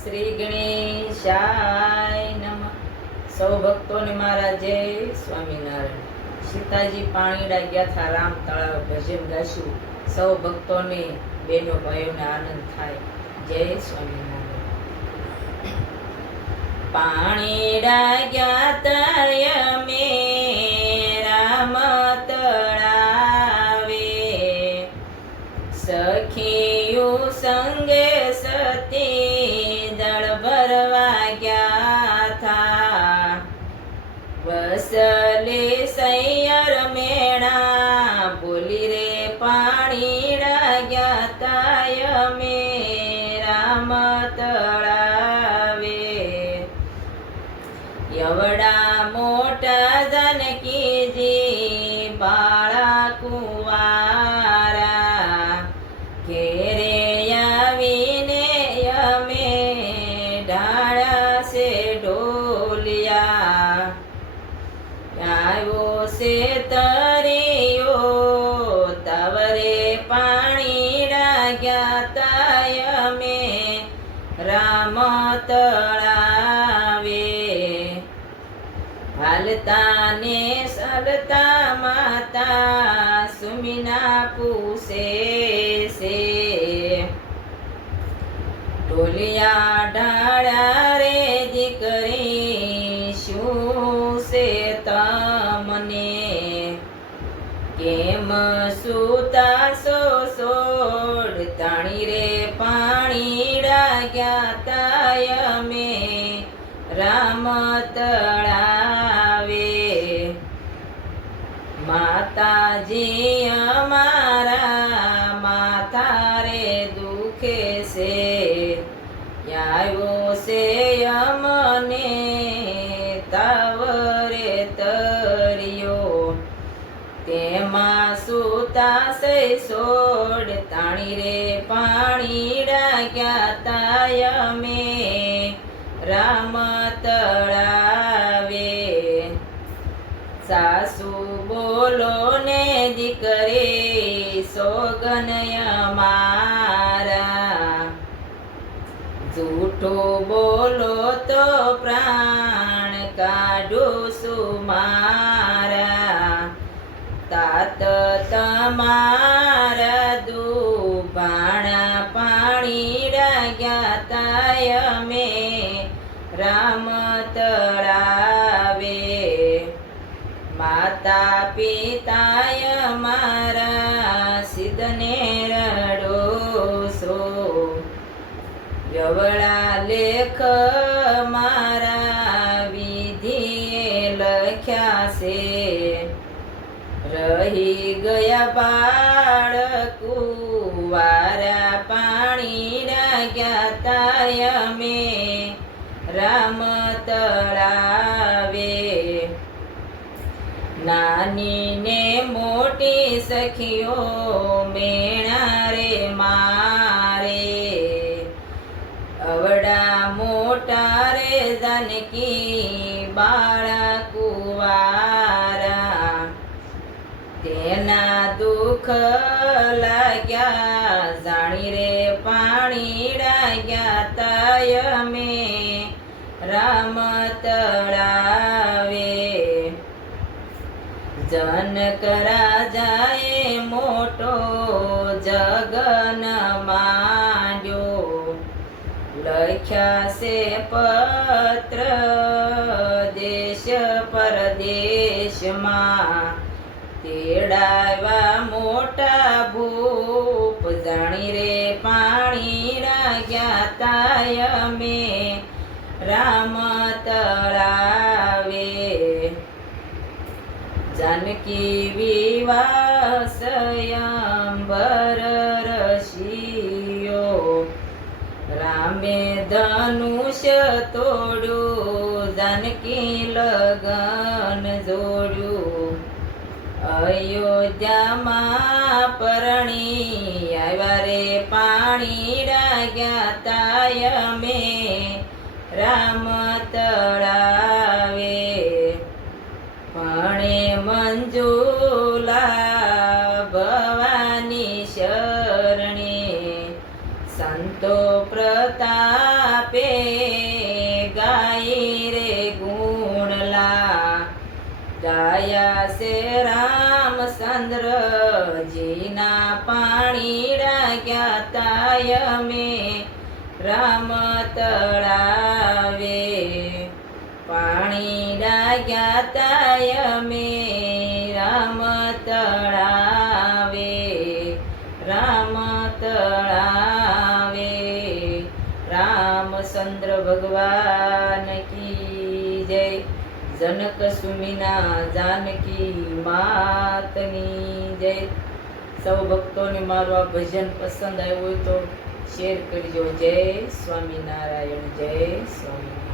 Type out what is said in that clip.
શ્રી ગણેશાય નમઃ. સૌ ભક્તોને મારા જય સ્વામિનારાયણ. સીતાજી પાણીડા ગયા થા રામ તળાવ ભજન ગાશું. સૌ ભક્તોને બેનો ભાઈઓને આનંદ થાય. જય સ્વામિનારાયણ. પાણીડા ગયા તય મે રામ તળાવે, સખીયું સંગે સતી જળ ભરવા ગયા થા. વસલે સૈયર મેણા બોલી રે પાણીડા ગયા તાય મે રામ તળાવે. એવડા મોટા જાનકીજી બાળા કુંવારા, ઘેરે આવીને અમે ઢાળ્યા છે ઢોલિયા. આવ્યો છે તરિયો તવરે પાણીડા ગયા તાય અમે રામ તળાવે. હાલતા ને ચાલતા માતા સુમિના પૂછે છે, ઢોલિયા ઢાળ્યા રે દીકરી શું છે તમને? કેમ સુતા સો સોડ તાણી રે પાણીડા ગયા તાય અમે રામ તળાવે. માતાજી અમારા માથા રે દુખે છે, આવ્યો છે અમને તાવરે તરિયો. તેમાં સુતા છે સોડ તાણી રે પાણીડા ગયા તાય અમે રામ તળાવે. સાસુ બોલો ને દીકરી સોગન અમારા, જૂઠું બોલો તો પ્રાણ કાઢું છું મારા. તાત તમારા દુભાણા પાણીડા ગયા તાય અમે રામ તળાવે. માતા પિતાય મારા સિદ્ધને રડોસો, યવળા લેખ મારા વિધિએ લખ્યા છે. રહી ગયા બાળકુંવારા પાણીડા ગયા તાય અમે રામ તળાવે. નાની ને મોટી સખીઓ મેણા રે મારે, અવડા મોટા રે જાનકી બાળા કુંવારા. તેના દુઃખ લાગ્યા જાણી રે પાણીડા ગયા તાય અમે રામ તળાવે. જનક રાજાએ મોટો જગન માંડ્યો, લખ્યા છે પત્ર દેશ પરદેશમાં. તેડાવા મોટા ભૂપ જાણી રે પાણીડા ગયા તાય અમે રામ તળાવે. જાનકી વિવાસ અંબર રશિયો, રામે ધનુષ્ય તોડ્યું જાનકી લગન જોડ્યું. અયોધ્યામાં પરણી આવ્યા રે પાણીડા ગયા તાય અમે રામ તળાવે. ભણે મંજુલા ભવાની શરણે, સંતો પ્રતાપે છે રામચંદ્રજીના પાણીડા ગયા તા અમે રામ તળાવે પાણીડા ગયા તા અમે રામ તળાવે રામ તળાવે રામચંદ્ર ભગવાન કી જય જનક સુમિના જાનકી માતની જય સૌ ભક્તોને મારું આ ભજન પસંદ આવ્યું હોય તો શેર કરજો. જય સ્વામિનારાયણ. જય સ્વામિનારાયણ.